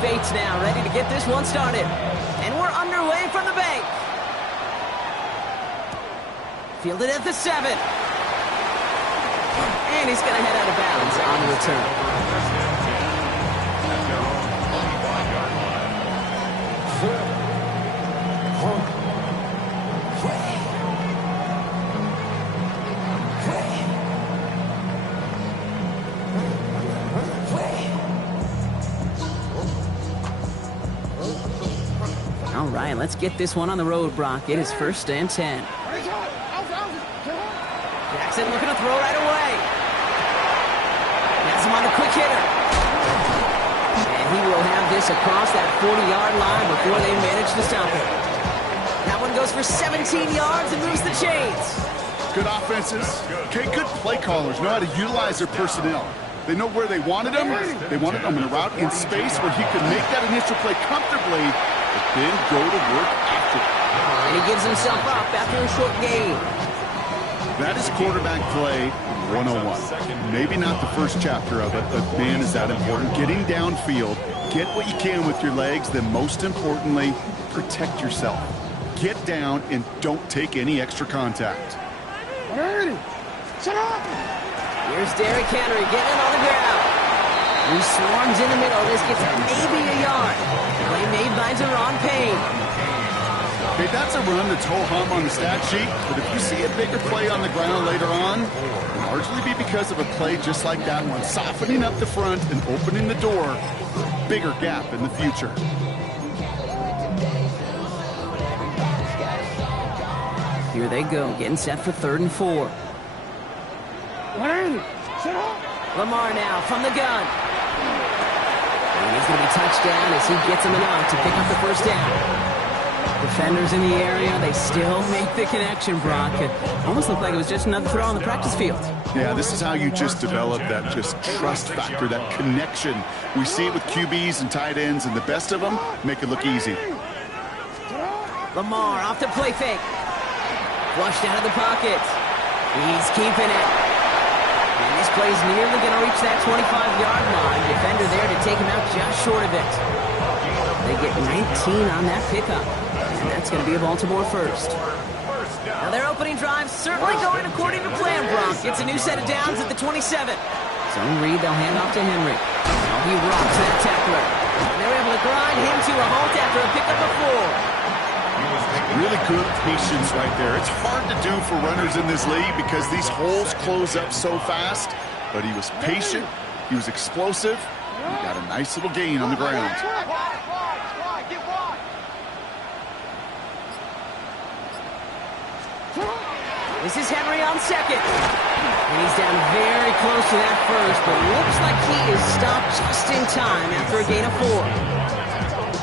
fakes now, ready to get this one started. And we're underway from the bank. Fielded at the 7. And he's going to head out of bounds on the return. All right, let's get this one on the road, Brock. It is 1st and 10. Jackson looking to throw right away. Has him on the quick hitter. And he will have this across that 40-yard line before they manage to stop it. That one goes for 17 yards and moves the chains. Good offenses. Okay, good play callers know how to utilize their personnel. They know where they wanted him. They wanted him in a route in space where he could make that initial play comfortably, but then go to work after. And he gives himself up after a short gain. That is quarterback play 101. Maybe not the first chapter of it, but man, is that important. Getting downfield, get what you can with your legs, then most importantly, protect yourself. Get down and don't take any extra contact. Shut up! Here's Derrick Henry getting it on the ground. He swarms in the middle. This gets maybe a yard. Play made by Deron Payne. Okay, that's a run that's ho-hum on the stat sheet, but if you see a bigger play on the ground later on, it'll largely be because of a play just like that one, softening up the front and opening the door, bigger gap in the future. Here they go, getting set for 3rd and 4. Lamar now from the gun. And he's going to be touched down as he gets him enough to pick up the 1st down. Defenders in the area, they still make the connection, Brock. It almost looked like it was just another throw on the practice field. Yeah, this is how you just develop that just trust factor, that connection. We see it with QBs and tight ends, and the best of them make it look easy. Lamar off the play fake. Flushed out of the pocket. He's keeping it. And this play's nearly going to reach that 25-yard line. Defender there to take him out just short of it. They get 19 on that pickup. And that's going to be a Baltimore 1st. Now their opening drive certainly going according to plan, Brock. It's a new set of downs at the 27. Zone read, they'll hand off to Henry. Oh, he rocks that tackler. And they're able to grind him to a halt after a pickup of 4. Really good patience right there. It's hard to do for runners in this league because these holes close up so fast. But he was patient, he was explosive, and he got a nice little gain on the ground. This is Henry on 2nd. And he's down very close to that 1st, but looks like he is stopped just in time after a gain of 4.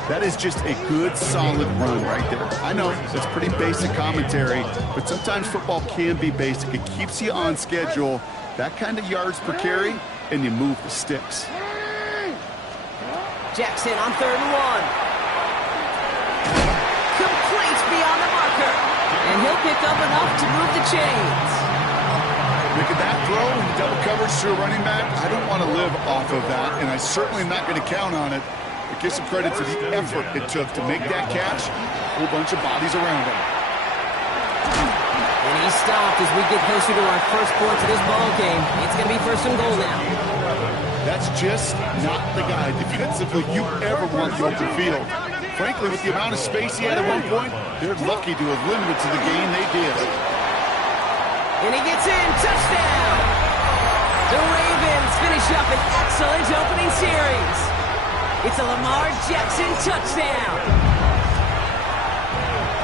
That is just a good, solid run right there. I know it's pretty basic commentary, but sometimes football can be basic. It keeps you on schedule, that kind of yards per carry, and you move the sticks. Jackson on 3rd and 1. Complete beyond the marker. And he'll pick up enough to move the chains. Look at that throw in double coverage to a running back. I don't want to live off of that, and I certainly am not going to count on it. But give some credit to the effort it took to make that catch. A whole bunch of bodies around him. And he's stopped as we get closer to our 1st points of this ball game. It's going to be 1st and goal now. That's just not the guy defensively you ever want the open field. Frankly, with the amount of space he had at one point, they're lucky to have limited to the gain they did. And he gets in. Touchdown! The Ravens finish up an excellent opening series. It's a Lamar Jackson touchdown.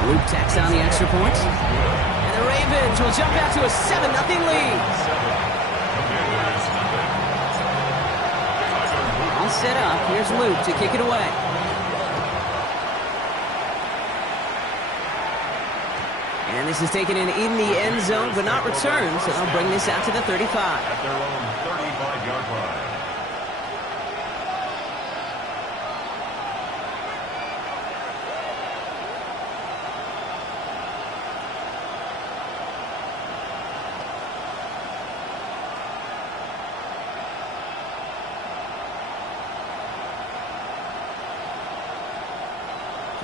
Luke tacks on the extra point. And the Ravens will jump out to a 7-0 lead. All set up. Here's Luke to kick it away. And this is taken in the end zone, but not returned, so they'll bring this out to the 35. At their own 35-yard line.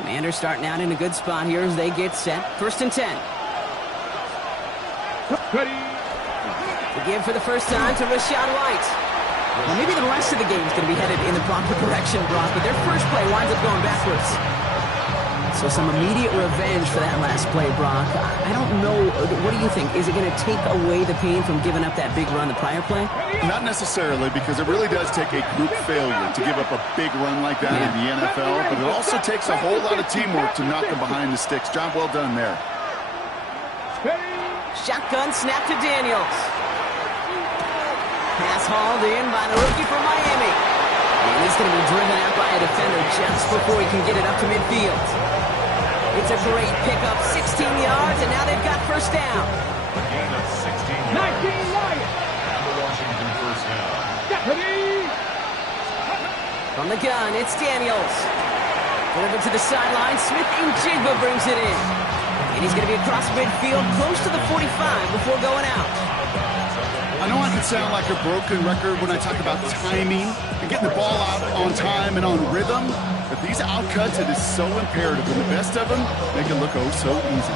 Commanders starting out in a good spot here as they get set. 1st and 10. Ready. To give for the first time to Rashad White. Well, maybe the rest of the game is going to be headed in the proper direction, Brock, but their first play winds up going backwards. So some immediate revenge for that last play, Brock. I don't know. What do you think? Is it going to take away the pain from giving up that big run the prior play? Not necessarily, because it really does take a group failure to give up a big run like that in the NFL, but it also takes a whole lot of teamwork to knock them behind the sticks. Job well done there. Shotgun snap to Daniels. Pass hauled in by the rookie from Miami. And he's going to be driven out by a defender just before he can get it up to midfield. It's a great pickup, 16 yards, and now they've got first down. Gain of 16 yards. 19 Lions. And the Washington first down. Ready. From the gun, it's Daniels. Delivered to the sideline, Smith and Jigba brings it in. And he's going to be across midfield, close to the 45 before going out. I know I can sound like a broken record when I talk about timing and getting the ball out on time and on rhythm, but these outcuts, it is so imperative, and the best of them make it look oh so easy.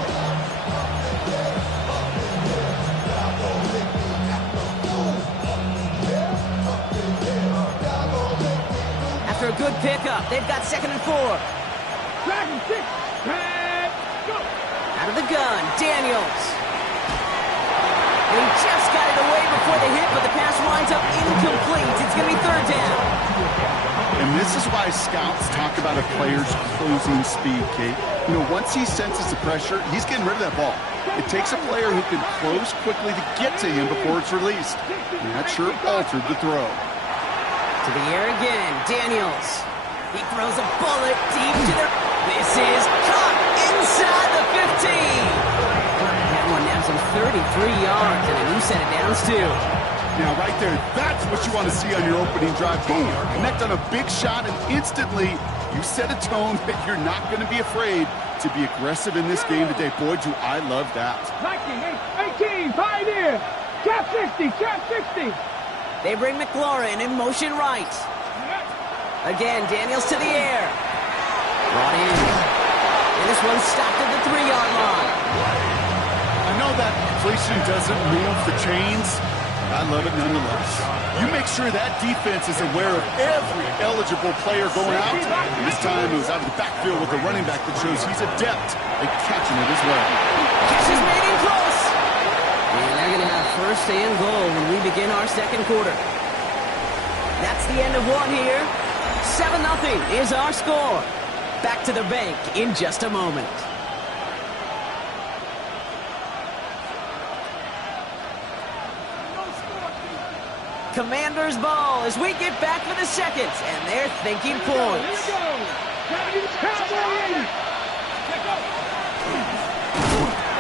After a good pickup, they've got 2nd and 4. Flag and 6. Red. Go. Out of the gun, Daniels. And he just got it away before the hit, but the pass winds up incomplete. It's going to be 3rd down. And this is why scouts talk about a player's closing speed, Kate. You know, once he senses the pressure, he's getting rid of that ball. It takes a player who can close quickly to get to him before it's released. And that sure altered the throw. To the air again, Daniels. He throws a bullet deep to the... This is caught inside the 15. That one nabs him 33 yards and a new set of downs, too. Now, right there, that's what you want to see on your opening drive. Boom! Connect on a big shot, and instantly you set a tone that you're not going to be afraid to be aggressive in this game today. Boy, do I love that. 19, 18, Pioneer. Cap 60, Cap 60. They bring McLaurin in motion right. Again, Daniels to the air. Brought in. And this one stopped at the 3-yard line. I know that completion doesn't move the chains. I love it nonetheless. You make sure that defense is aware of every eligible player going out. And this time it was out of the backfield with a running back that shows he's adept at catching it as well. Catch is made in close. And they're going to have 1st and goal when we begin our 2nd quarter. That's the end of one here. 7-0 is our score. Back to the bank in just a moment. Commanders ball as we get back for the 2nd, and they're thinking points.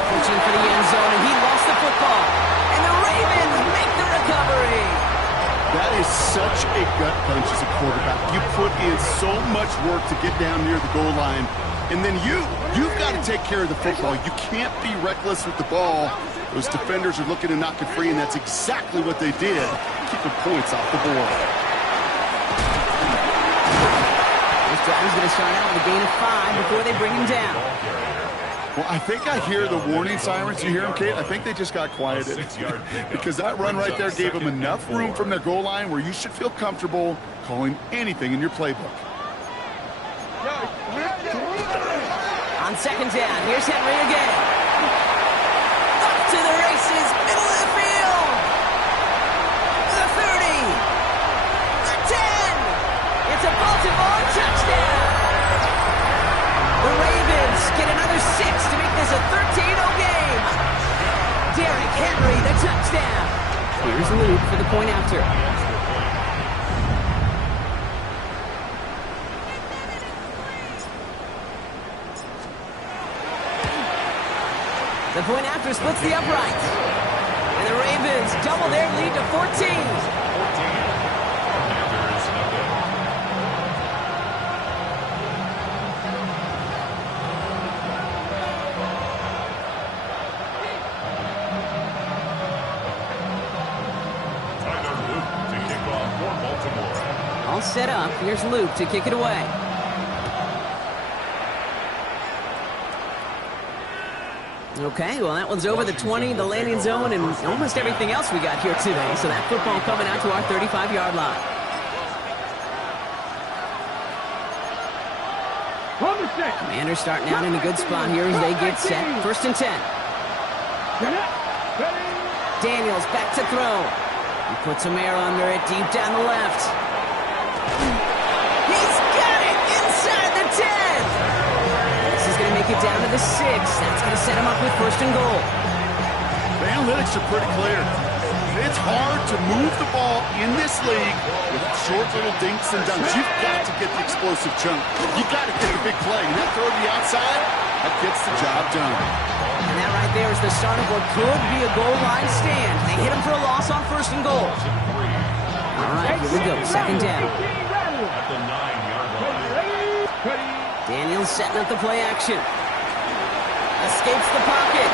Pushing for the end zone, and he lost the football. And the Ravens make the recovery. That is such a gut punch as a quarterback. You put in so much work to get down near the goal line, and then you've got to take care of the football. You can't be reckless with the ball. Those defenders are looking to knock it free, and that's exactly what they did, keeping points off the board. This drive is going to start out with a gain of 5 before they bring him down. Well, I think I hear the warning sirens. You hear them, Kate? I think they just got quieted. Because that run right there gave them enough room from their goal line where you should feel comfortable calling anything in your playbook. On 2nd down, here's Henry again. Up to the races, middle of the field. The 30. The 10. It's a Baltimore touchdown. The Ravens get another 6 to make this a 13-0 game. Derrick Henry, the touchdown. Here's Luke for the point after. The point after splits the upright. And the Ravens double their lead to 14. All set up. Here's Luke to kick it away. Okay, well, that one's over the 20, the landing zone, and almost everything else we got here today. So that football coming out to our 35-yard line. Commanders starting out in a good spot here as they get set. 1st and 10. Daniels back to throw. He puts some air under it, deep down the left. He's got it inside the 10. This is going to make it down to the 6. That's going to set him up with 1st and goal. The analytics are pretty clear. It's hard to move the ball in this league with short little dinks and dunks. You've got to get the explosive chunk. You've got to get the big play. And that throw to the outside, that gets the job done. And that right there is the start of what could be a goal line stand. They hit him for a loss on 1st and goal. All right, here we go. 2nd down. At the 9-yard line. Daniels setting up the play action. Escapes the pocket.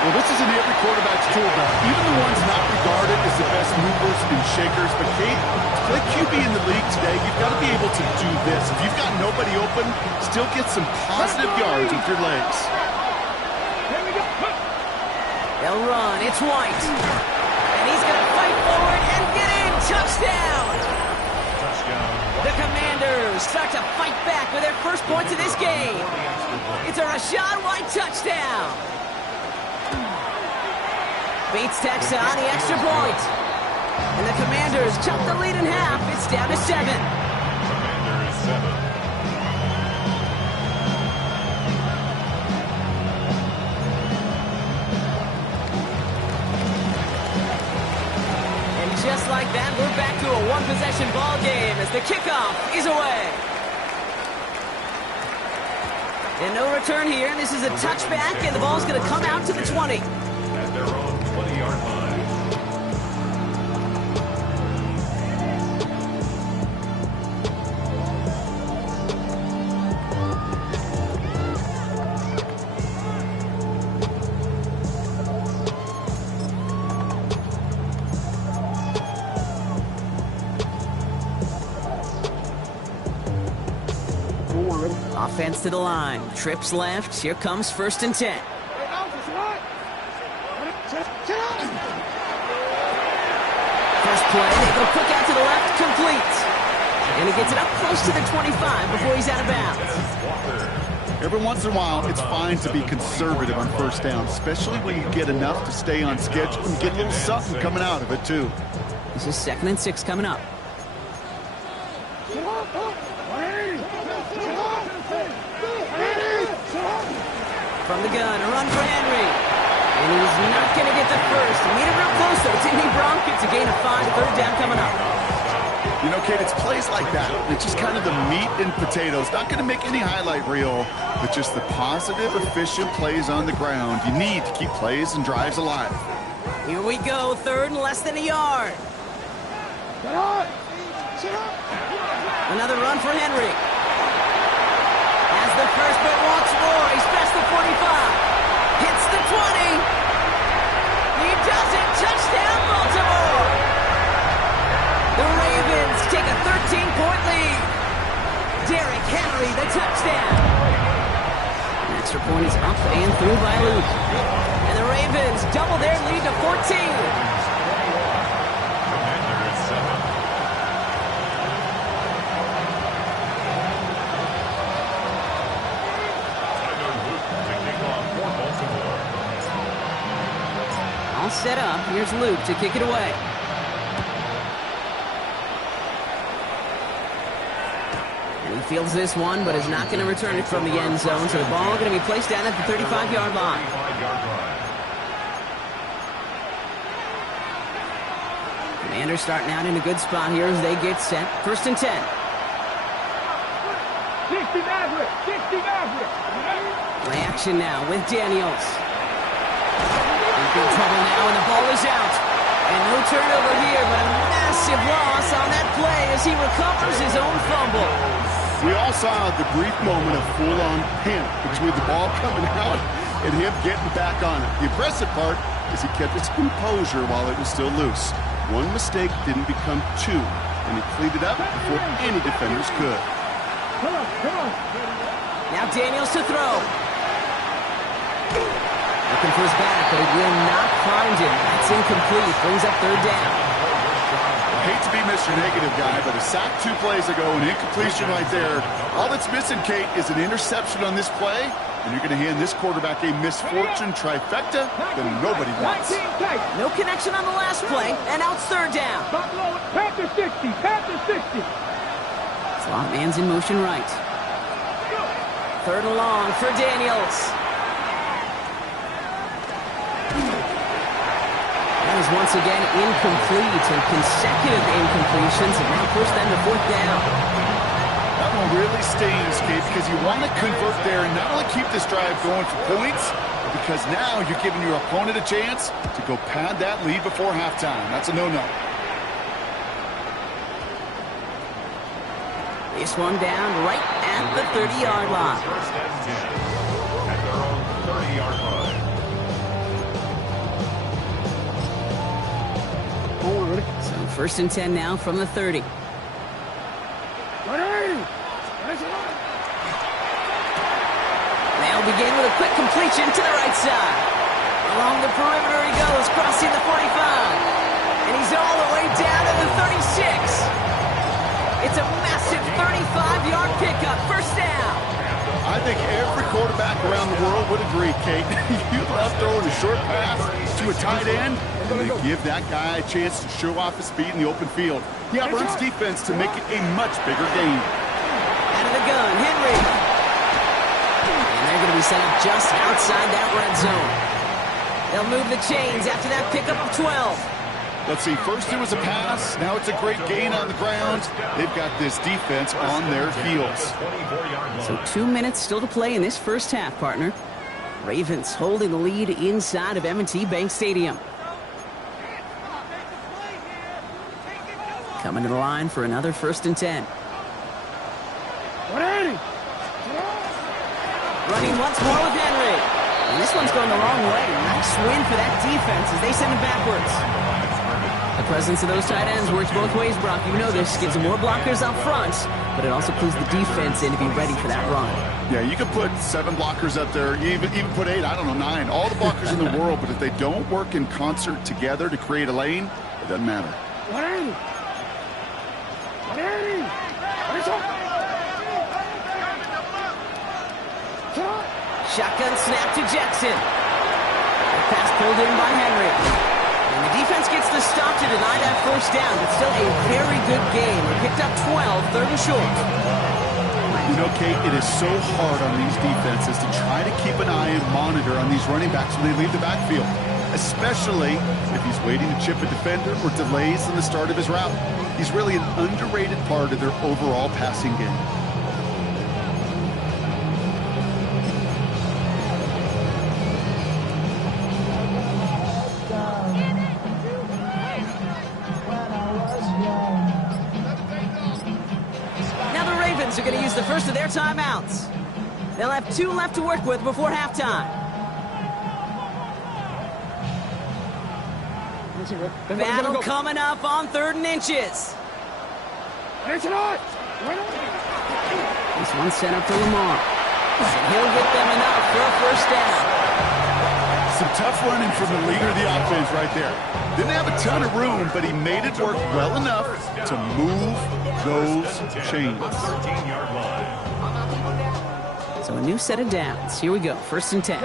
Well, this isn't every quarterback's tool belt. Even the ones not regarded as the best movers and shakers. But, Kate, to play QB in the league today, you've got to be able to do this. If you've got nobody open, still get some positive yards with your legs. They'll run. It's White. And he's going to fight forward and get in. Touchdown. The Commanders start to fight back with their first points of this game. It's a Rachaad White touchdown. Beats Texas on the extra point. And the Commanders chop the lead in half. It's down to 7. Commanders 7. And just like that, we're back to a one-possession ball game as the kickoff is away. And no return here. This is a touchback, and the ball's going to come out to the 20. At their own 20-yard line. Offense to the line. Trips left. Here comes 1st and 10. First play, they go quick out to the left, complete. And he gets it up close to the 25 before he's out of bounds. Every once in a while, it's fine to be conservative on 1st down, especially when you get enough to stay on schedule and get a little something coming out of it, too. This is 2nd and 6 coming up. From the gun, a run for Henry. And he's not going to get the first. He made it real close, though. Timmy Brunk gets a gain of 5. 3rd down coming up. You know, Kate, it's plays like that. It's just kind of the meat and potatoes. Not going to make any highlight reel, but just the positive, efficient plays on the ground. You need to keep plays and drives alive. Here we go. 3rd and less than a yard. Another run for Henry. Has the first, but wants more. He's past the 45. Hits the 20. He does it. Touchdown, Baltimore. The Ravens take a 13-point lead. Derrick Henry, the touchdown. An extra point is up and through by Luke. And the Ravens double their lead to 14. Set up. Here's Luke to kick it away. And he fields this one, but is not going to return it from the end zone. So the ball going to be placed down at the 35-yard line. Commanders starting out in a good spot here as they get set. 1st and 10. 60 Maverick! 60 Maverick! Play action now with Daniels. Big trouble now, and the ball is out. And no turnover here, but a massive loss on that play as he recovers his own fumble. We all saw the brief moment of full-on panic between the ball coming out and him getting back on it. The impressive part is he kept his composure while it was still loose. One mistake didn't become 2, and he cleaned it up before any defenders could. Come on. Now Daniels to throw. Looking for his back, but it will not find him. That's incomplete. Brings up third down. I hate to be Mr. Negative guy, but a sack 2 plays ago, an incompletion right there. All that's missing, Kate, is an interception on this play, and you're going to hand this quarterback a misfortune trifecta that nobody wants. No connection on the last play, and now it's third down. Panther 60, Panther 60. Slot man's in motion right. Third and long for Daniels. That is once again incomplete, and consecutive incompletions have now pushed them to fourth down. That one really stings, Kate, because you want to convert there and not only keep this drive going for points, but because now you're giving your opponent a chance to go pad that lead before halftime. That's a no-no. This one down right at the 30-yard line. First and 10 at their own 30-yard line. So first and 10 now from the 30. They'll begin with a quick completion to the right side. Along the perimeter he goes, crossing the 45. And he's all the way down to the 36. It's a massive 35-yard pickup, first down. I think every quarterback around the world would agree, Kate. You love throwing a short pass to a tight end, and they give that guy a chance to show off his speed in the open field. He outruns defense to make it a much bigger game. Out of the gun, Henry. And they're going to be set up just outside that red zone. They'll move the chains after that pickup of 12. Let's see, first it was a pass, now it's a great gain on the ground. They've got this defense on their heels. So 2 minutes still to play in this first half, partner. Ravens holding the lead inside of M&T Bank Stadium. Coming to the line for another first and 10. Running once more with Henry. And this one's going the wrong way. Nice win for that defense as they send it backwards. The presence of those tight ends works both ways, Brock. You know this. Gives them more blockers up front, but it also clues the defense in to be ready for that run. Yeah, you could put 7 blockers up there, even put 8, I don't know, 9. All the blockers in the world, but if they don't work in concert together to create a lane, it doesn't matter. Shotgun snap to Jackson. The pass pulled in by Henry. And the defense gets the stop to deny that first down, but still a very good game. They picked up 12, third and short. You know, Kate, it is so hard on these defenses to try to keep an eye and monitor on these running backs when they leave the backfield, especially if he's waiting to chip a defender or delays in the start of his route. He's really an underrated part of their overall passing game. Are going to use the first of their timeouts. They'll have 2 left to work with before halftime. Battle coming up on 3rd and inches. This one's sent up to Lamar. And he'll get them enough for a first down. Some tough running from the leader of the offense right there. Didn't have a ton of room, but he made it work well enough to move those chains. So a new set of downs. Here we go. First and 10.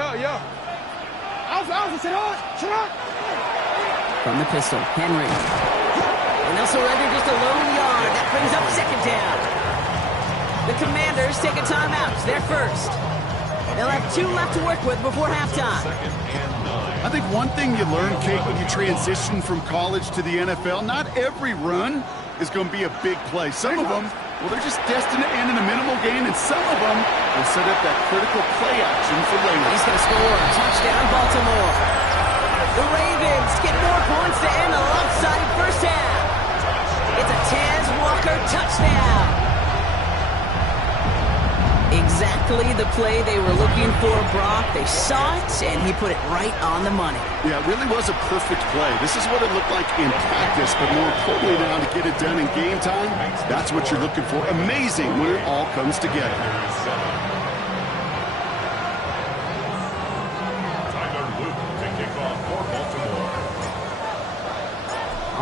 From the pistol, Henry. And they'll surrender just a lone yard. That brings up second down. The Commanders take a timeout. They're first. They'll have 2 left to work with before halftime. I think one thing you learn, Kate, when you transition from college to the NFL, not every run is going to be a big play. Some of them, well, they're just destined to end in a minimal gain, and some of them will set up that critical play action for later. He's going to score. Touchdown, Baltimore. The Ravens get more points to end the lopsided first half. It's a Taz Walker touchdown. Exactly the play they were looking for, Brock. They saw it, and he put it right on the money. Yeah, it really was a perfect play. This is what it looked like in practice, but more importantly now to get it done in game time, that's what you're looking for. Amazing when it all comes together.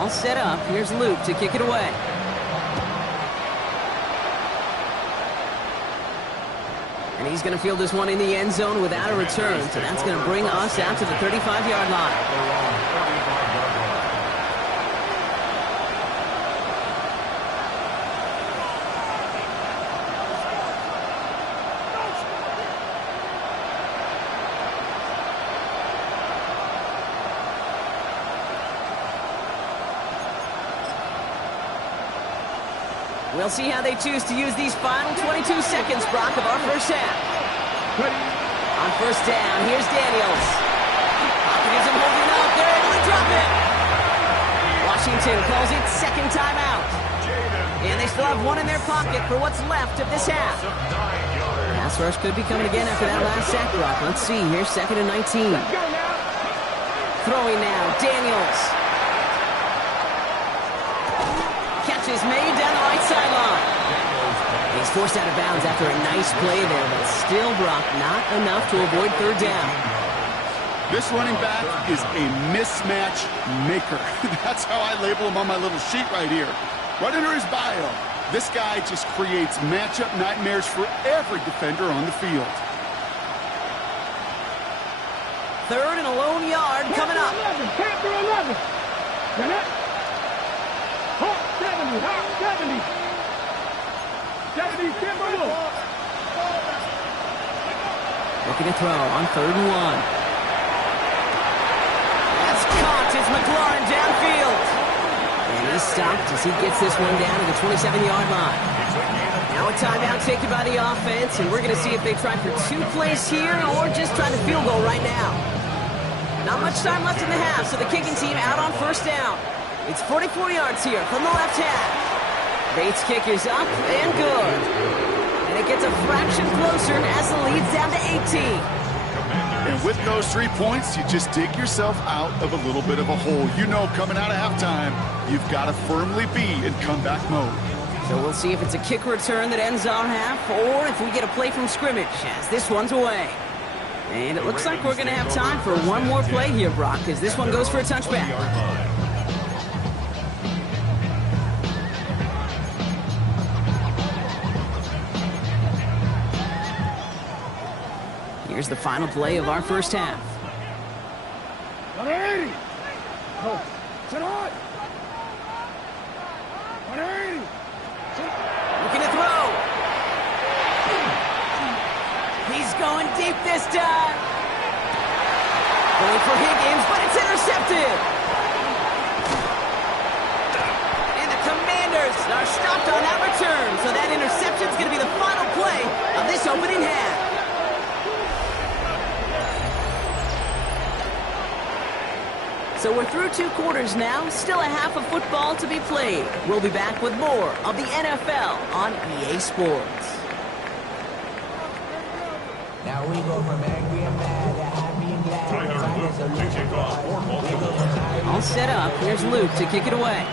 All set up. Here's Luke to kick it away. And he's going to field this one in the end zone without a return. So that's going to bring us out to the 35-yard line. We'll see how they choose to use these final 22 seconds, Brock, of our first half. On first down, here's Daniels. Hopkins holding up. They're able to drop it. Washington calls it second timeout. And they still have one in their pocket for what's left of this half. Pass rush could be coming again after that last sack, Brock. Let's see. Here's second and 19. Throwing now, Daniels. Catch is made down the right sideline. He's forced out of bounds after a nice play there, but still, Brock, not enough to avoid third down. This running back is a mismatch maker. That's how I label him on my little sheet right here. Right under his bio. This guy just creates matchup nightmares for every defender on the field. Third and a lone yard coming up. Panther 11. Hawk 70, Hawk 70. 70, Timberwolf. Looking to throw on third and one. That's caught. It's McLaurin downfield. And he's stopped as he gets this one down to the 27-yard line. Now a timeout taken by the offense, and we're going to see if they try for 2 plays here or just try to field goal right now. Not much time left in the half, so the kicking team out on first down. It's 44 yards here from the left half. Bates' kick is up and good. And it gets a fraction closer as the lead's down to 18. And with those 3 points, you just dig yourself out of a little bit of a hole. You know, coming out of halftime, you've got to firmly be in comeback mode. So we'll see if it's a kick return that ends our half or if we get a play from scrimmage as this one's away. And it looks like we're going to have time for one more play here, Brock, as this one goes for a touchback. Here's the final play of our first half. 180. Oh, sit on. 180. Looking to throw. He's going deep this time. Going for Higgins, but it's intercepted. And the Commanders are stopped on that return, so that interception is going to be the final play of this opening half. So we're through 2 quarters now, still a half of football to be played. We'll be back with more of the NFL on EA Sports. Now we go from angry and mad to happy and glad. All set up. Here's Luke to kick it away.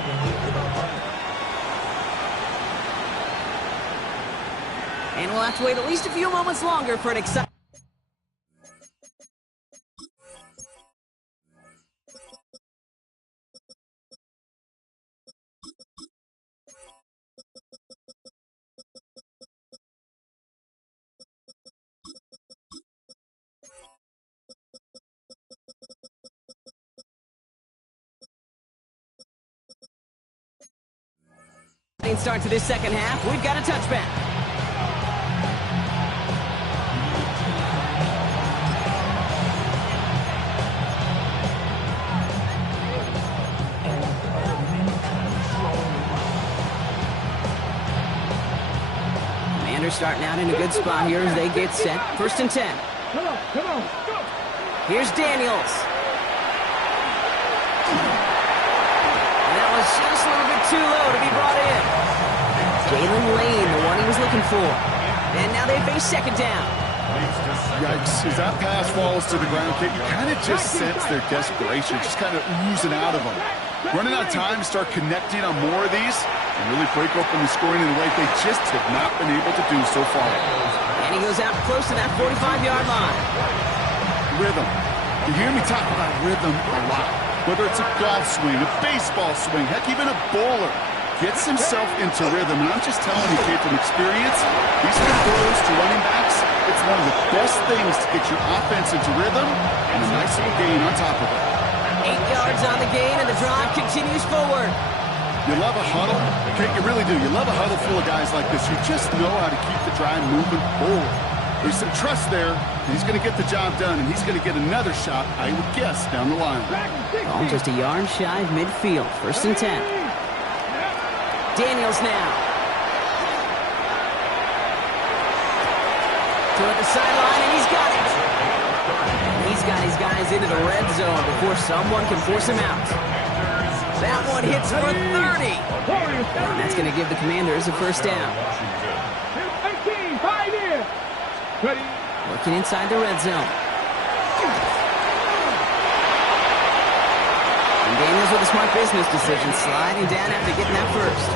And we'll have to wait at least a few moments longer for an exciting... start to this second half. We've got a touchback. Commanders starting out in a good spot here as they get set. First and 10. Come on, come on. Go. Here's Daniels. And that was just a little bit too low to be brought in. Jalen Lane, the one he was looking for. And now they face second down. Yikes, as that pass falls to the ground, Kate, you kind of just sense their desperation, just kind of oozing out of them. Running out of time to start connecting on more of these and really break open the scoring in a way they just have not been able to do so far. And he goes out close to that 45-yard line. Rhythm. You hear me talk about rhythm a lot. Whether it's a golf swing, a baseball swing, heck, even a bowler, gets himself into rhythm. And I'm just telling you, kid, from experience, these kind of throws to running backs, it's one of the best things to get your offense into rhythm and a nice little gain on top of it. 8 yards on the gain, and the drive continues forward. You love a huddle. Okay, you really do. You love a huddle full of guys like this. You just know how to keep the drive moving forward. There's some trust there. He's going to get the job done, and he's going to get another shot, I would guess, down the line. Ball just a yard shy of midfield. 1st and 10. Daniels now. Toward the sideline, and he's got it. He's got his guys into the red zone before someone can force him out. That one hits for 30. And that's going to give the Commanders a 1st down. 18, 5 in. Ready. Working inside the red zone. And Daniels with a smart business decision, sliding down after getting that first.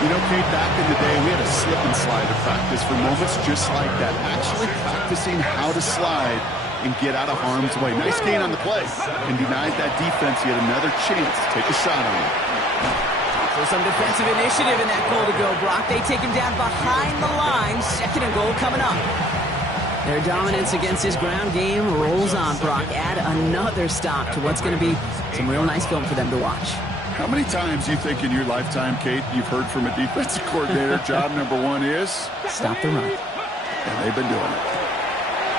You know, Kate, back in the day, we had a slip and slide to practice for moments just like that. Actually practicing how to slide and get out of harm's way. Nice gain on the play. And denied that defense yet another chance to take a shot on him. So some defensive initiative in that goal to go, Brock. They take him down behind the line. 2nd and goal coming up. Their dominance against his ground game rolls on, Brock. Add another stop to what's going to be some real nice film for them to watch. How many times do you think in your lifetime, Kate, you've heard from a defensive coordinator, job number 1 is? Stop the run. And they've been doing it.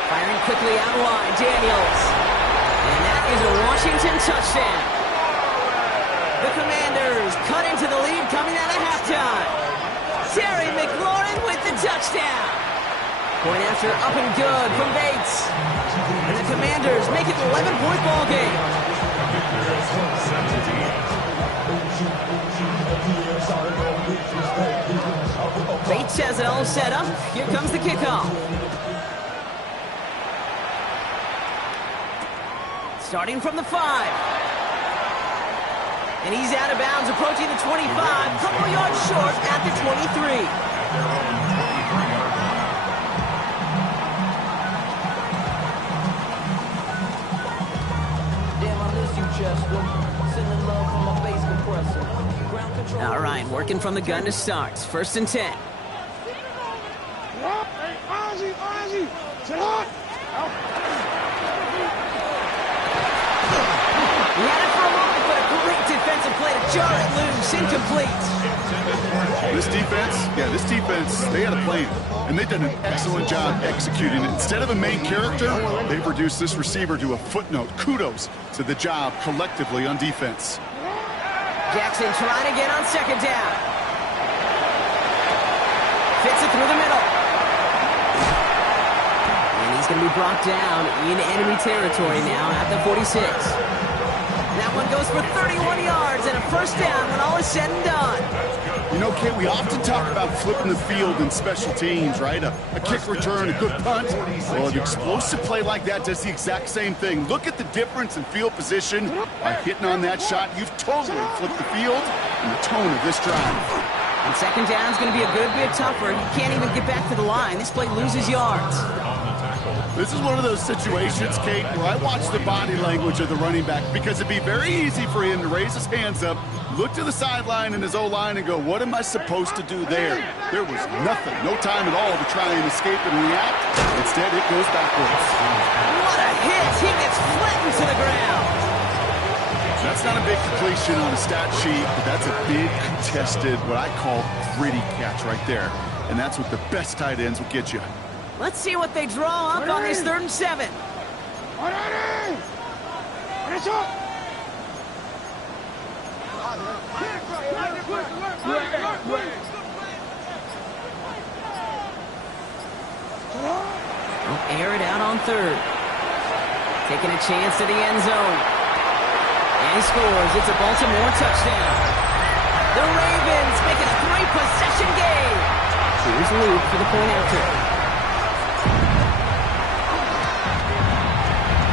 Firing quickly out wide, Daniels. And that is a Washington touchdown. The Commanders cut into the lead coming out of halftime. Terry McLaurin with the touchdown. Point after up and good from Bates. And the Commanders make it an 11-point ball game. Bates has it all set up. Here comes the kickoff. Starting from the 5. And he's out of bounds, approaching the 25. Couple yards short at the 23. All right, working from the gun to start. 1st and 10. He had it for a moment, but a great defensive play to jar it loose. Incomplete. This defense, they had a plan, and they've done an excellent job executing it. Instead of a main character, they've reduced this receiver to a footnote. Kudos to the job collectively on defense. Jackson trying to get on 2nd down. Fits it through the middle. And he's going to be brought down in enemy territory now at the 46. That one goes for 31 yards and a 1st down when all is said and done. You know, Kate, we often talk about flipping the field in special teams, right? A kick return, a good punt. Well, an explosive play like that does the exact same thing. Look at the difference in field position. By hitting on that shot, you've totally flipped the field and the tone of this drive. And 2nd down is going to be a good bit tougher. He can't even get back to the line. This play loses yards. This is one of those situations, Kate, where I watch the body language of the running back because it'd be very easy for him to raise his hands up, look to the sideline and his O-line and go, what am I supposed to do there? There was nothing, no time at all to try and escape and react. Instead, it goes backwards. What a hit! He gets flattened to the ground. That's not a big completion on a stat sheet, but that's a big contested, what I call gritty catch right there. And that's what the best tight ends will get you. Let's see what they draw up on this 3rd and 7. Air it out on 3rd. Taking a chance to the end zone. And he scores. It's a Baltimore touchdown. The Ravens making a 3-possession game. Here's Luke for the point after.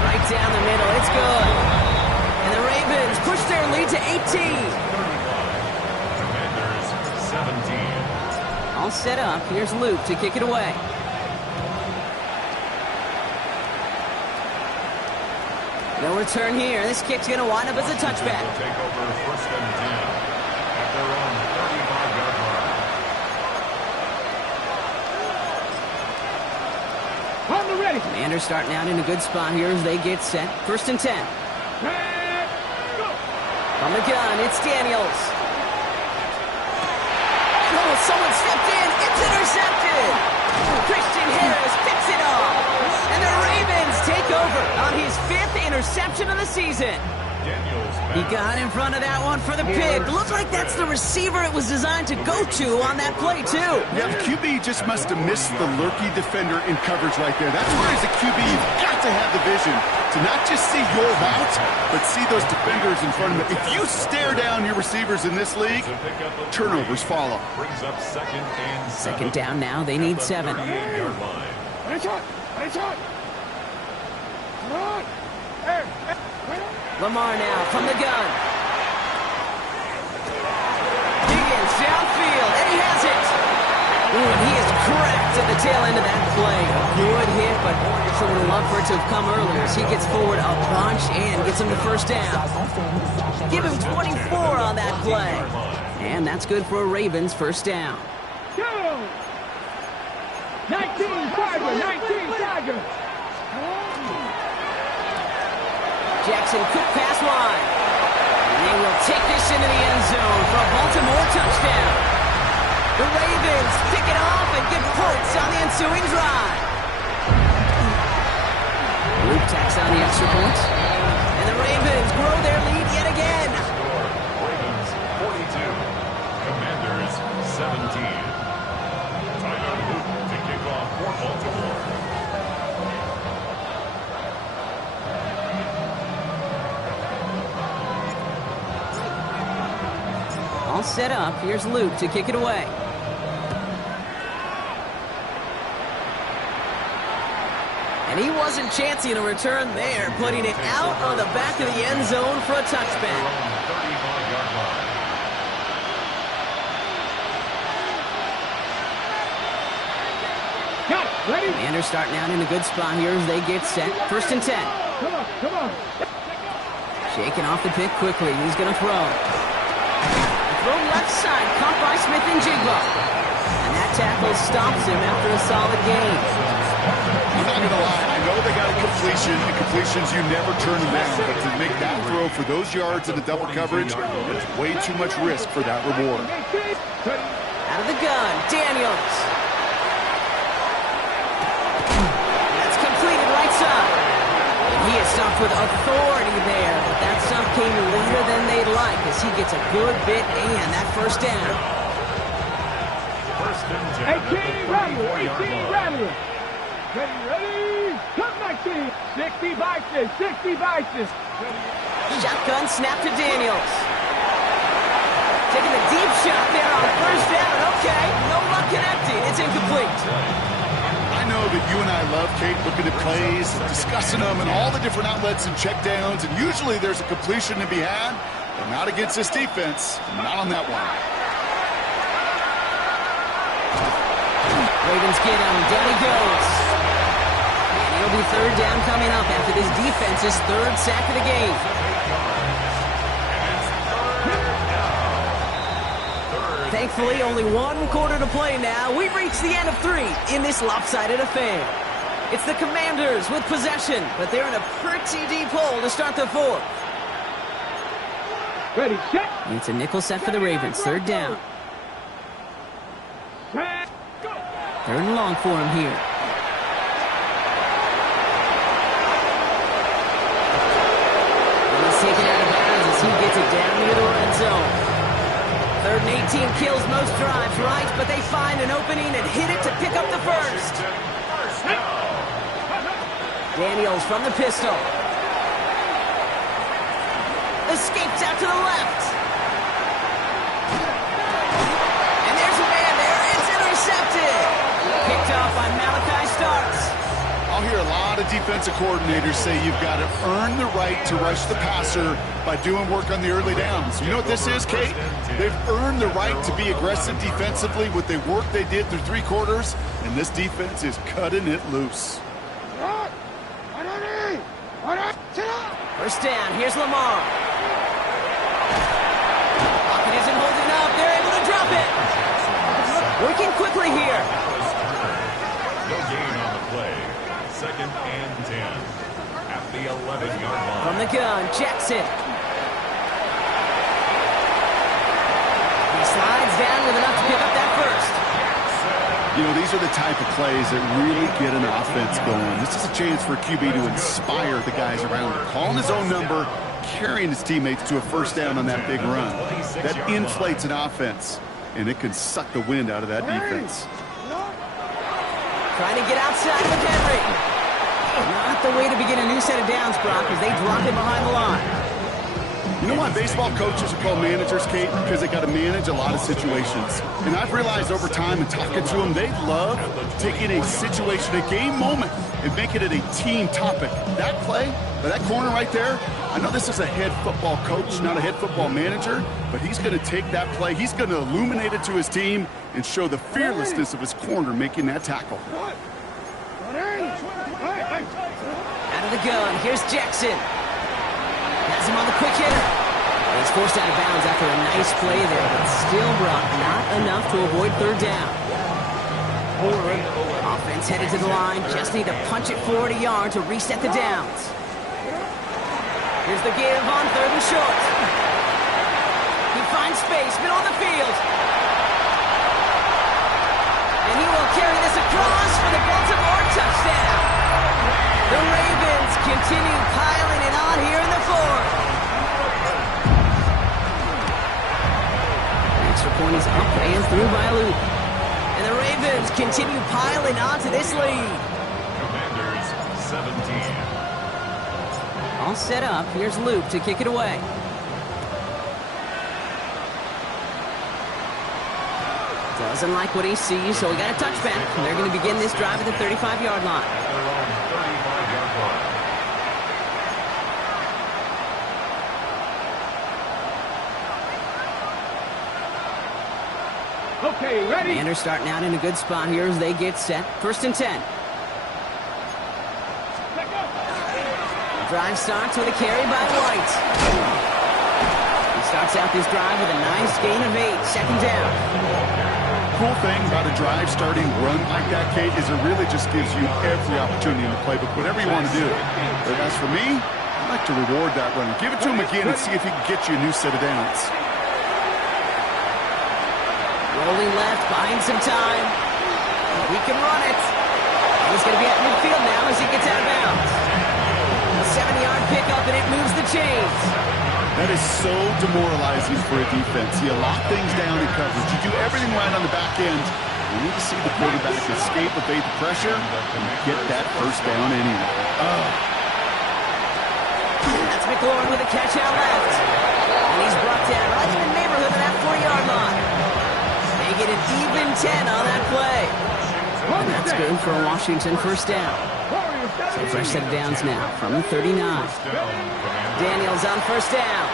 Right down the middle. It's good. And the Ravens push their lead to 18. Commanders 17. All set up. Here's Luke to kick it away. No return here. This kick's going to wind up as a touchback. Will take over 1st and 10 at their own 35-yard line. On the ready. Commanders starting out in a good spot here as they get set. 1st and 10. From the gun, it's Daniels. Oh, someone stepped in. It's intercepted. Christian Harris picks it off. And the Ravens take over on his 5th interception of the season. He got in front of that one for the pick. Looks like that's the receiver it was designed to go to on that play, too. Yeah, the QB just must have missed the lurky defender in coverage right there. That's where, as a QB, you've got to have the vision to not just see your route, but see those defenders in front of you. If you stare down your receivers in this league, turnovers follow. Brings up 2nd and 7. 2nd down now. They need 7. 38-yard line. Lamar now from the gun. Higgins downfield, and he has it. Ooh, and he is cracked at the tail end of that play. A good hit, but sure would have loved for it to have come earlier as he gets forward a bunch and gets him the 1st down. Give him 24 on that play. And that's good for a Ravens 1st down. Go! 19 Tiger, 19 Tiger. Jackson could pass wide. And they will take this into the end zone for a Baltimore touchdown. The Ravens pick it off and get points on the ensuing drive. Luke tacks on the extra point. And the Ravens grow their lead yet again. Ravens 42, Commanders 17. Tyler Luke to kick off for Baltimore. All set up. Here's Luke to kick it away. And he wasn't chancing a return there, putting it out on the back of the end zone for a touchback. 35-yard line. Got it. Ready? Commanders starting out in a good spot here as they get set. 1st and 10. Come on, come on. Shaking off the pick quickly. He's going to throw. Throw left side, caught by Smith and Jigba. And that tackle stops him after a solid gain. I'm not going to lie. I know they got a completion, and completions, you never turn them down. But to make that throw for those yards in the double coverage, there's way too much risk for that reward. Out of the gun, Daniels. That's completed right side. He is stopped with authority there, but that stop came later than they'd like as he gets a good bit and that 1st down. 1st and 10. 18 Rattler, 18 Rattler. Ready, ready. Come 19. 60 Vices, 60 Vices. Shotgun snap to Daniels. Taking the deep shot there on 1st down. Okay, no luck connecting. It's incomplete. I know that you and I love, Kate, looking at plays, and discussing them, and all the different outlets and checkdowns, and usually there's a completion to be had, but not against this defense. Not on that one. Ravens get him. Down he goes. And it'll be 3rd down coming up after this defense's 3rd sack of the game. Thankfully, only 1 quarter to play now. We've reached the end of 3 in this lopsided affair. It's the Commanders with possession, but they're in a pretty deep hole to start the 4th. Ready, set. It's a nickel set for the Ravens. 3rd down. Set, go. 3rd and long for him here. And he's taken out of bounds as he gets it down near the red zone. 3rd and 18 kills most drives, right? But they find an opening and hit it to pick up the 1st. Daniels from the pistol. Escapes out to the left. And there's a man there. It's intercepted. Picked off by Malachi Starks. I'll hear a lot of defensive coordinators say you've got to earn the right to rush the passer by doing work on the early downs. You know what this is, Kate? They've earned the right to be aggressive defensively with the work they did through 3 quarters, and this defense is cutting it loose. First down. Here's Lamar. Pocket isn't holding up. They're able to drop it. Working quickly here. No gain on the play. 2nd and 10 at the 11-yard line. From the gun, Jackson. He slides down with enough to pick up that first. You know, these are the type of plays that really get an offense going. This is a chance for a QB to inspire the guys around him. Calling his own number, carrying his teammates to a first down on that big run. That inflates an offense, and it can suck the wind out of that defense. Trying to get outside with Henry. Not the way to begin a new set of downs, Brock, as they drop it behind the line. You know why baseball coaches are called managers, Kate? Because they got to manage a lot of situations. And I've realized over time and talking to them, they love taking a situation, a game moment, and making it a team topic. That play, by that corner right there, I know this is a head football coach, not a head football manager, but he's going to take that play, he's going to illuminate it to his team and show the fearlessness of his corner making that tackle. Out of the gun, here's Jackson. Has him on the quick hitter. He's forced out of bounds after a nice play there, but still, Brock, not enough to avoid third down. Offense headed to the line, just need to punch it forward a yard to reset the downs. Here's the give on 3rd and short. He finds space, middle of the field. And he will carry this across for the Baltimore touchdown. The Ravens continue piling it on here in the 4th. Extra point is up and through by Luke. And the Ravens continue piling on to this lead. Commanders 17. All set up. Here's Luke to kick it away. Doesn't like what he sees, so we got a touchback. They're going to begin this drive at the 35-yard line. At their own 35-yard line. Okay, ready? Commanders starting out in a good spot here as they get set. 1st and 10. Drive starts with a carry by White. He starts out this drive with a nice gain of 8. 2nd down. Cool thing about a drive starting run like that, Kate, is it really just gives you every opportunity in the playbook, whatever you want to do. But as for me, I like to reward that run. Give it to him again and see if he can get you a new set of downs. Rolling left, buying some time. He can run it. He's going to be at midfield now as he gets out of bounds. A 7-yard pickup, and it moves the chains. That is so demoralizing for a defense. You lock things down in coverage. You do everything right on the back end. You need to see the quarterback escape, evade the pressure, and get that first down anyway. That's McLaurin with a catch out left. And he's brought down right in the neighborhood of that 4-yard line. They get an even 10 on that play. And that's good for a Washington first down. So fresh set of downs now from the 39. Daniels on first down.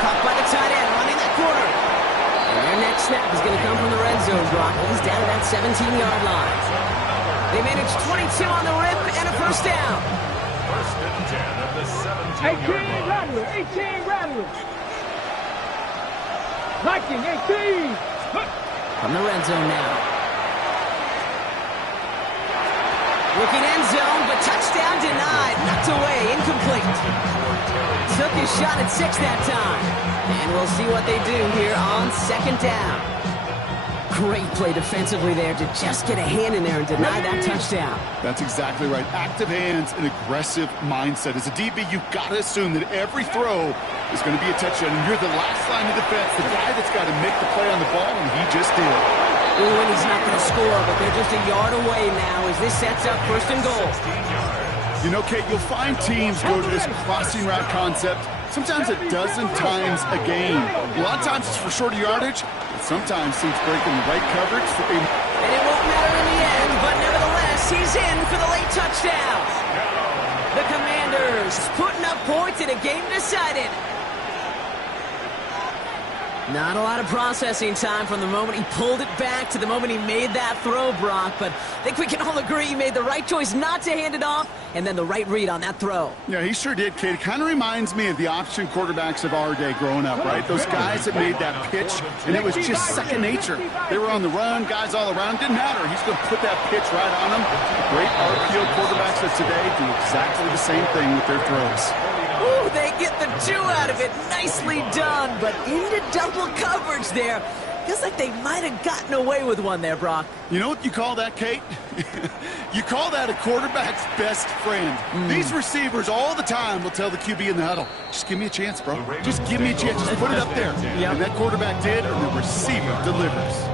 Caught by the tight end, running that corner. And their next snap is going to come from the red zone, Brock. He's down at that 17-yard line. They managed 22 on the rip and a first down. 1st and 10 at the 17-yard line. 18 Rattler. Viking 18. From the red zone now. Looking end zone, but touchdown denied. Knocked away, incomplete. Took his shot at 6 that time. And we'll see what they do here on 2nd down. Great play defensively there to just get a hand in there and deny that touchdown. That's exactly right. Active hands and aggressive mindset. As a DB, you've got to assume that every throw is going to be a touchdown. And you're the last line of defense, the guy that's got to make the play on the ball, and he just did. Ooh, and he's not going to score, but they're just a yard away now as this sets up 1st and goal. You know, Kate, you'll find teams go to this crossing route concept sometimes a dozen times a game. A lot of times it's for shorter yardage, but sometimes teams breaking the right coverage for a... And it won't matter in the end, but nevertheless, he's in for the late touchdown. The Commanders putting up points in a game decided. Not a lot of processing time from the moment he pulled it back to the moment he made that throw, Brock. But I think we can all agree he made the right choice not to hand it off, and then the right read on that throw. Yeah, he sure did, kid. It kind of reminds me of the option quarterbacks of our day growing up, right? Those guys that made that pitch, and it was just second nature. They were on the run, guys all around. Didn't matter. He's going to put that pitch right on them. Great RPO quarterbacks of today do exactly the same thing with their throws. Ooh, they get the 2 out of it. Nicely done, but into double coverage there. Feels like they might have gotten away with one there, Brock. You know what you call that, Kate? You call that a quarterback's best friend. These receivers all the time will tell the QB in the huddle, just give me a chance, bro. Just give me a chance. Just put it up there. Yep. And that quarterback did, and the receiver delivers.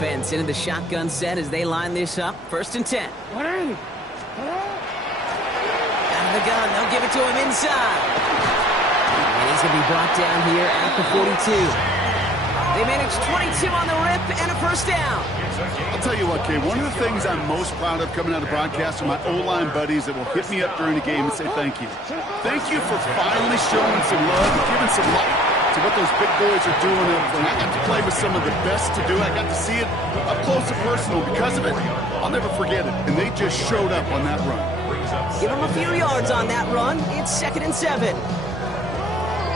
Offense into the shotgun set as they line this up. 1st and 10. Out of the gun, they'll give it to him inside. And he's going to be brought down here at the 42. They managed 22 on the rip and a 1st down. I'll tell you what, Kay, one of the things I'm most proud of coming out of broadcast are my O-line buddies that will hit me up during the game and say thank you. Thank you for finally showing some love and giving some light to what those big boys are doing. And I got to play with some of the best to do it. I got to see it up close and personal. Because of it, I'll never forget it. And they just showed up on that run. Give them a few yards on that run. It's 2nd and 7.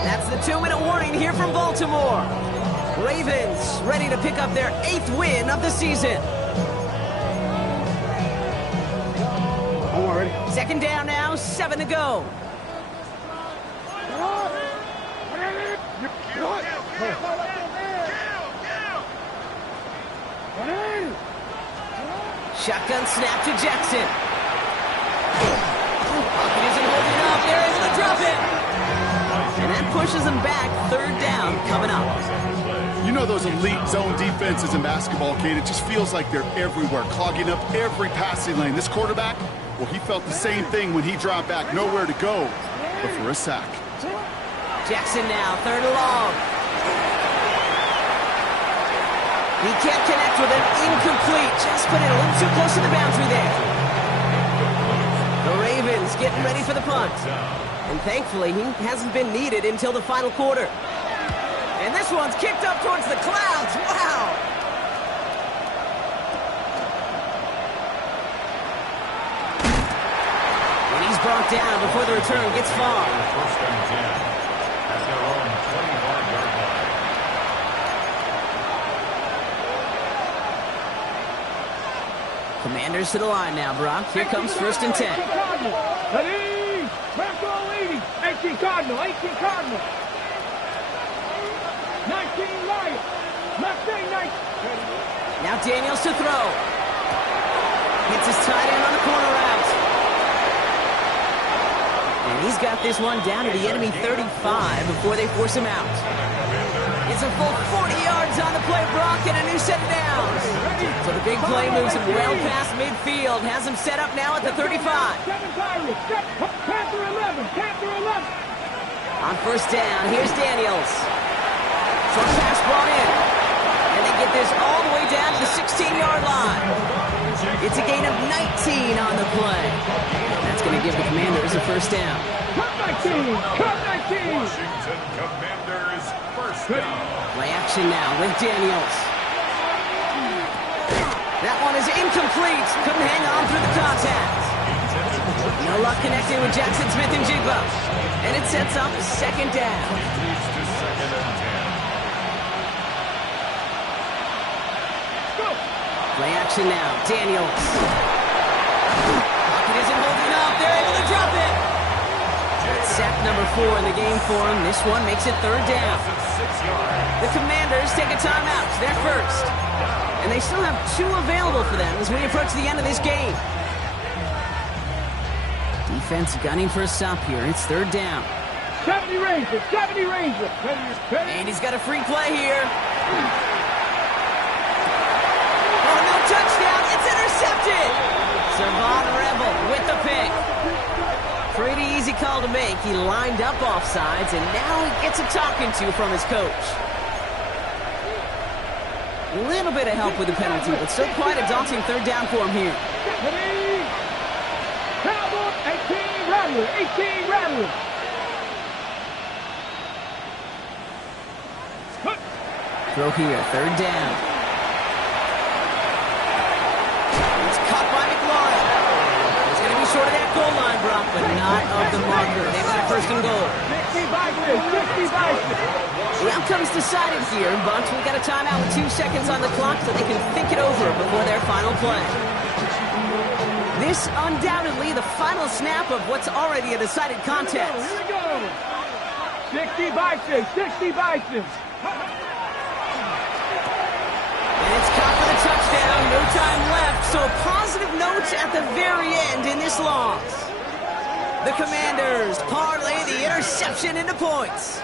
That's the 2-minute warning here from Baltimore. Ravens ready to pick up their 8th win of the season. Already. 2nd down now, 7 to go. Shotgun snap to Jackson. Pocket isn't holding up. They're able to drop it. And that pushes them back. 3rd down coming up. You know those elite zone defenses in basketball, Kate, it just feels like they're everywhere, clogging up every passing lane. This quarterback, well, he felt the same thing when he dropped back. Nowhere to go but for a sack. Jackson now, 3rd and long. He can't connect with it. Incomplete. Just put it a little too close to the boundary there. The Ravens getting ready for the punt. And thankfully, he hasn't been needed until the final quarter. And this one's kicked up towards the clouds. Wow! And he's brought down before the return gets far. 1st and 10 at their own 25-yard line. Commanders to the line now, Brock. Here comes 1st and 10. Ready? Back roll 80. 18 Cardinal. 18 Cardinal. 19 Lion. Mustang 19. Now Daniels to throw. Hits his tight end on the corner route. And he's got this one down to the enemy 35 before they force him out. It's a full 40 yards on the play, Brock, and a new set of downs. So the big play moves him well past midfield. Has him set up now at the 35. Panther 11. Panther 11. On 1st down, here's Daniels. Short pass brought in. And they get this all the way down to the 16-yard line. It's a gain of 19 on the play. That's going to give the Commanders a 1st down. Cut 19. Cut 19. Washington Commanders 1st down. Play action now with Daniels. That one is incomplete. Couldn't hang on through the contact. No luck connecting with Jackson Smith and Jigba. And it sets up 2nd down. Leads to 2nd and 10. Go. Play action now. Daniels. Pocket isn't holding up. They're able to drop it. Sack number 4 in the game for him. This one makes it 3rd down. The Commanders take a timeout. They're first. And they still have 2 available for them as we approach the end of this game. Defense gunning for a stop here. It's 3rd down. 70 Rangers. 70 Rangers. And he's got a free play here. Oh, no touchdown. It's intercepted. Savon Rebel with the pick. Pretty easy call to make. He lined up offsides, and now he gets a talking to from his coach. A little bit of help with the penalty, but still quite a daunting third down for him here. Cowboys, 18 Rattler, 18 Rattler. Throw here, third down. It's caught by McLaurin. It's going to be short of that goal line, Brock, but not of the marker. They've got a first and goal. 60 Bison. The outcome's decided here, but we got a timeout with 2 seconds on the clock so they can think it over before their final play. This undoubtedly the final snap of what's already a decided contest. Here we go. 60 Bison, 60 Bison. And it's caught for the touchdown. No time left, so positive notes at the very end in this loss. The Commanders parlay the interception into points.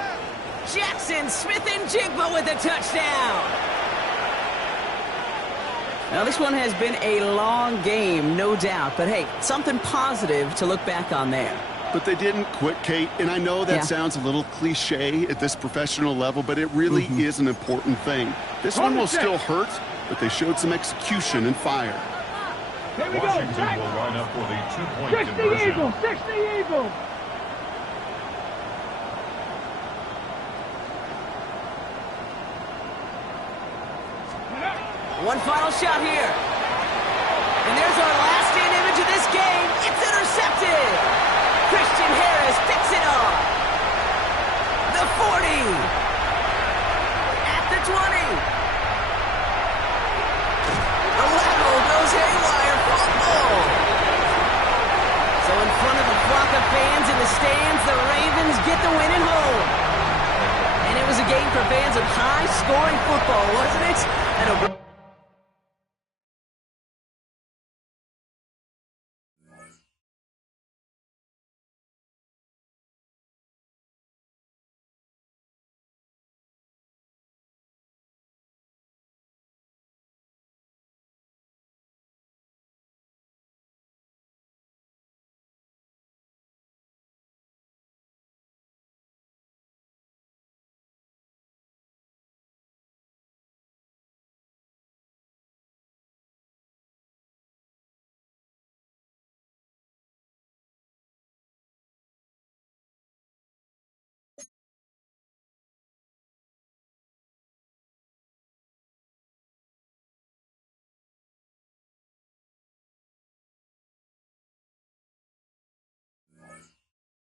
Jackson, Smith, and Jigba with a touchdown. Now, this one has been a long game, no doubt. But, hey, something positive to look back on there. But they didn't quit, Kate. And I know that sounds a little cliche at this professional level, but it really is an important thing. This one will still hurt, but they showed some execution and fire. Here we Washington go. will line up for the 2-point 60 conversion. Eagles, 60 Eagles. One final shot here. And there's our last-in image of this game. It's intercepted. Christian Harris picks it up. The 40. At the 20. The lateral goes haywire. Fumble. So in front of a flock of fans in the stands, the Ravens get the win at home. And it was a game for fans of high-scoring football, wasn't it? And a